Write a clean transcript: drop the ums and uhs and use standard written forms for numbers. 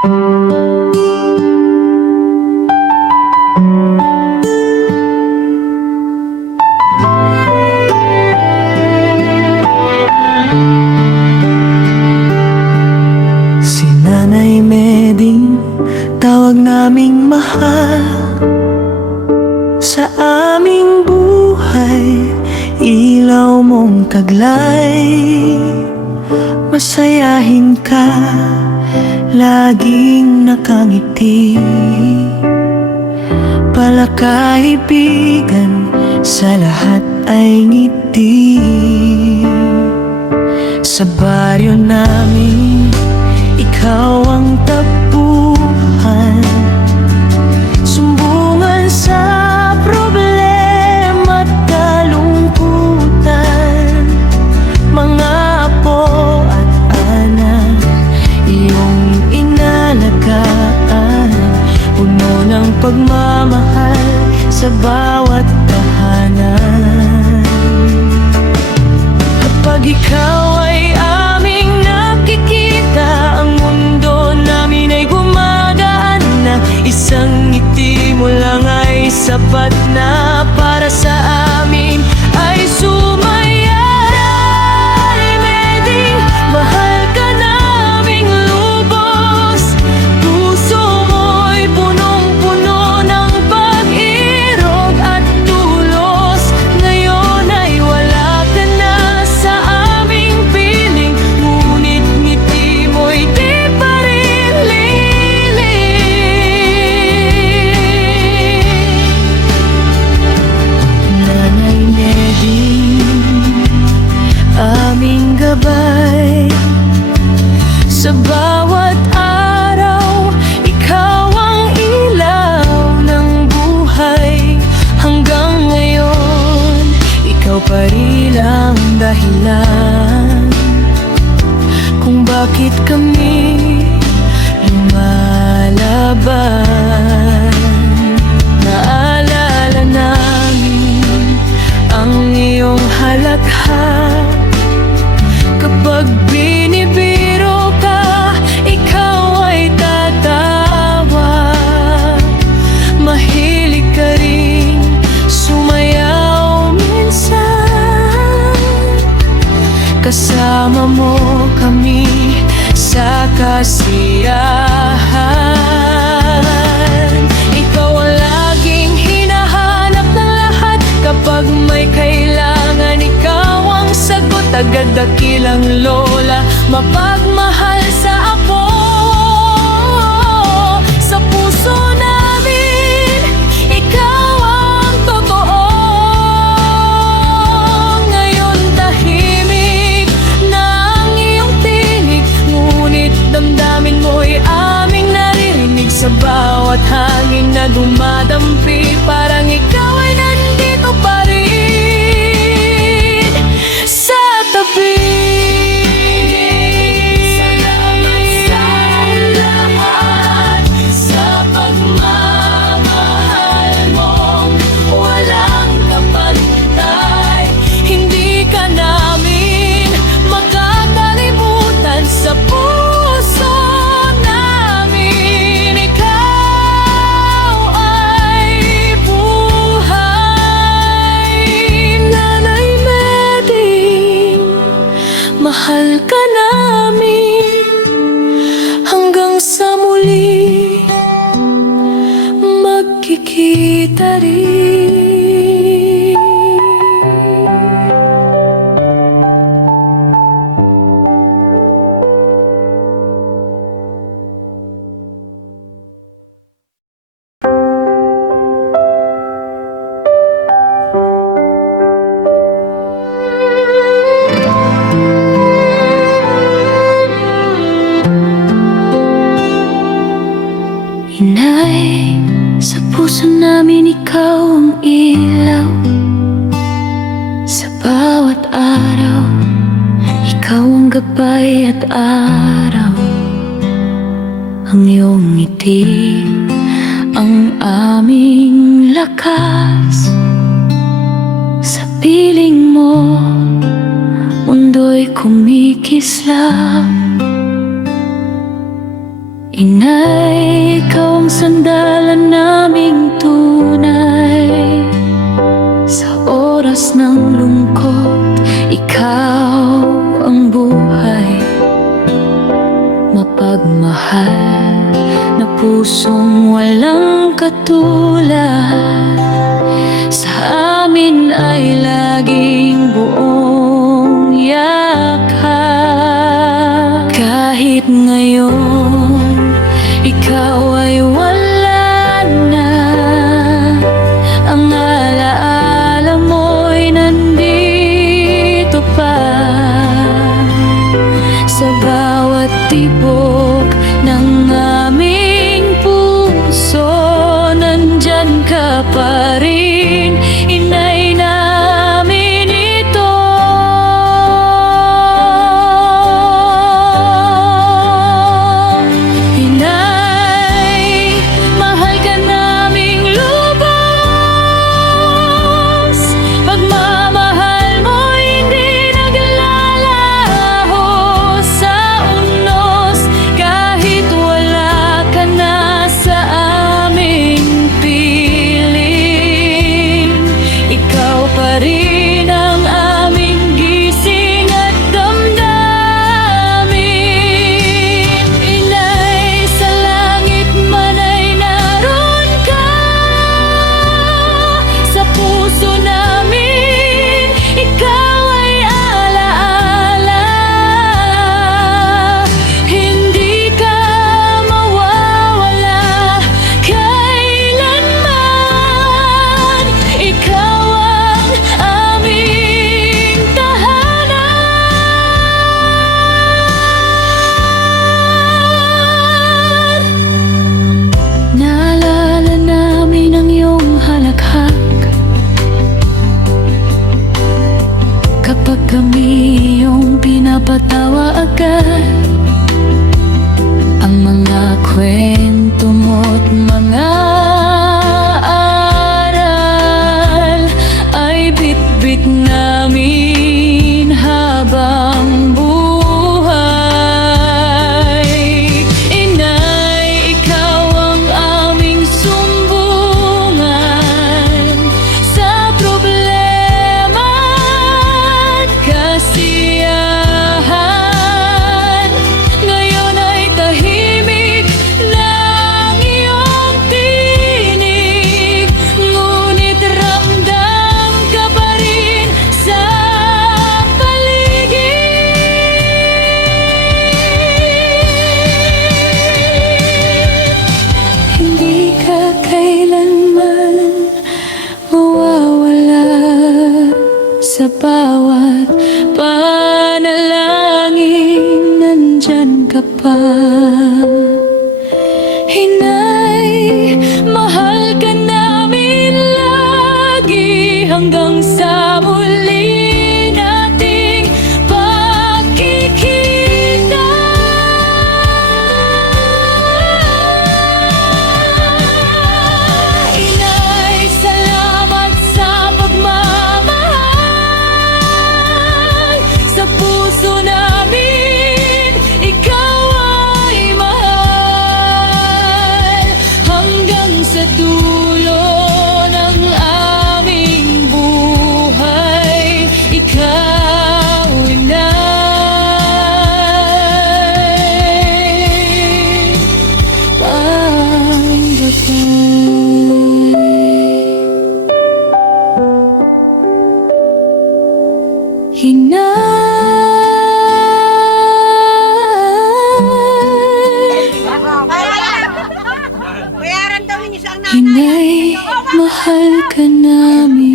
Si Nanay Meding, tawag naming mahal. Sa aming buhay, ilaw mong taglay. Masayahin ka, laging nakangiti. Palakaibigan, sa lahat ay ngiti. Sa baryo namin, ikaw ang tapuhan. Sumbungan sa problema at kalungkutan. Mga apo at anak, iyong inalagaan. Puno ng pagmamahal sa bawat tahanan. Kapag ikaw ay aming nakikita, ang mundo namin ay gumagaan na. Isang ngiti mo lang ay sapat na para sa amin ay sumaya. Nanay Meding, mahal ka naming lubos. Puso mo'y punong-puno ng pag-irog at tulos. Ngayon ay wala ka na sa aming piling, ngunit ngiti mo'y di pa rin liling. Nanay Meding, aming gabay. Sa bawat araw, ikaw ang ilaw ng buhay. Hanggang ngayon, ikaw pa rin ang dahilan kung bakit kami lumalaban. Naalala namin ang iyong halakhak. Kapag binibiro ka, ikaw ay tatawa. Mahilig ka rin sumayaw minsan. Kasama mo kami sa kasiyahan. Ikaw ang laging hinahanap ng lahat. Kapag may kailangan, ikaw ang sagot. Agad dakilang lola, mapagmahal sa apo. Sa puso namin, ikaw ang totoo. Ngayon tahimik na ang iyong tinig, ngunit damdamin mo'y aming naririnig. Sa bawat hangin na dumadampi, parang ikaw ay nandito pa rin sa tabi. Salamat sa lahat, sa pagmamahal mong walang kapantay. Hindi ka namin makakalimutan sa puso namin. Ikaw ay buhay. Nanay Meding, mahal ka namin. Hanggang sa muli, magkikita rin. Inay, sa puso namin ikaw ang ilaw. Sa bawat araw, ikaw ang gabay at araw. Ang iyong ngiti, ang aming lakas. Sa piling mo, mundo'y kumikislap. Inay, ikaw ang sandalan naming tunay. Sa oras ng lungkot, ikaw ang buhay. Mapagmahal na pusong walang katulad. Sa amin ay laging buong yakap. Kahit ngayon, ikaw ay wala na. Ang alaala mo'y nandito pa. Sa bawat tibok ng aming puso, nandyan ka pa rin, inay namin ito. Inay, mahal ka naming lubos. Pagmamahal mo'y hindi naglalaho sa unos. Kahit wala ka na sa aming piling, ikaw pa rin ang aming gising at damdamin. Inay, sa langit man ay naroon ka. Sa puso namin, ikaw ay alaala. Hindi ka mawawala kailanman. Ikaw ang aming tahanan. Naalala namin ang iyong halakhak kapag kami iyong pinapatawa agad. Ang mga kwento mo't mga aral ay bit-bit namin habang buhay. Inay, ikaw ang aming sumbungan sa problema at kasiyahan. Ngayon ay tahimik ng iyong tinig, ngunit ramdam ka pa rin sa paligid. Hindi ka kailanman mawawala. Sa bawat panalangin, nandyan ka pa. Hinay, mahal ka namin lagi hanggang sa muli nating pagkikita. Inay, salamat sa pagmamahal. Sa puso namin, ikaw ay mahal. Hanggang sa dulo ng aming buhay, ikaw inay panggabay. Bayaran daw ninyo sa anak. Hinay, mahal ka namin.